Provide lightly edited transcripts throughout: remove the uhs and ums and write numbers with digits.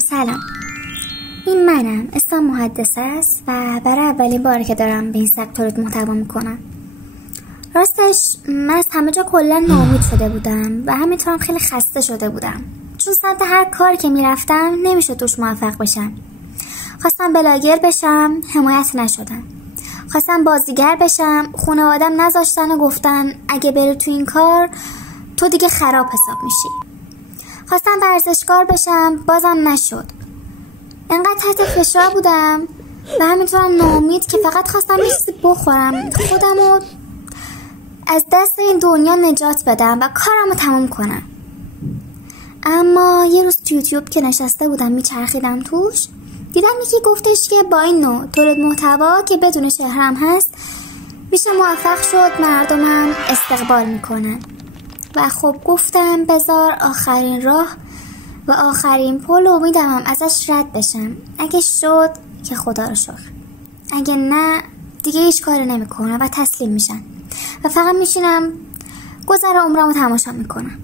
سلام، این منم. اسمم محدثه است و برای اولین باره که دارم به این سبک تولید محتوا میکنم. راستش من از همه جا کلا ناامید شده بودم و همینطورم خیلی خسته شده بودم، چون سمت هر کاری که میرفتم نمیشه توش موفق بشم. خواستم بلاگر بشم، حمایت نشدم. خواستم بازیگر بشم، خانواده‌ام نذاشتن و گفتن اگه بری تو این کار تو دیگه خراب حساب میشی. خواستم ورزشکار بشم، بازم نشد. انقدر تحت فشار بودم و همینطورم ناامید که فقط خواستم یه چیزی بخورم، خودمو از دست این دنیا نجات بدم و کارمو تموم کنم. اما یه روز تو یوتیوب که نشسته بودم میچرخیدم توش، دیدم یکی گفتش که با این نوع تولید محتوا که بدون شهرم هست میشه موفق شد، مردمم استقبال میکنن. و خب گفتم بذار آخرین راه و آخرین پل امیدمم ازش رد بشم. اگه شد که خدا رو شکر، اگه نه دیگه هیچ کاری نمیکنم و تسلیم میشم و فقط میشینم گذر عمرمو تماشا میکنم.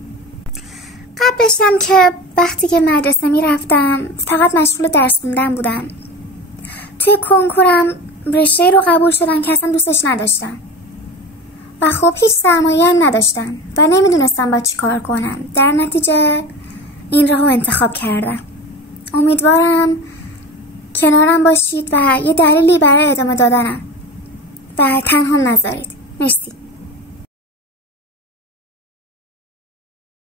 قبلشم که وقتی که مدرسه میرفتم فقط مشغول درس خوندن بودم. توی کنکورم رشته رو قبول شدم که اصلا دوستش نداشتم و خب هیچ سرمایه‌ای هم نداشتم و نمیدونستم باید چی کار کنم. در نتیجه این راهو انتخاب کردم. امیدوارم کنارم باشید و یه دلیلی برای ادامه دادنم و تنها نذارید. مرسی.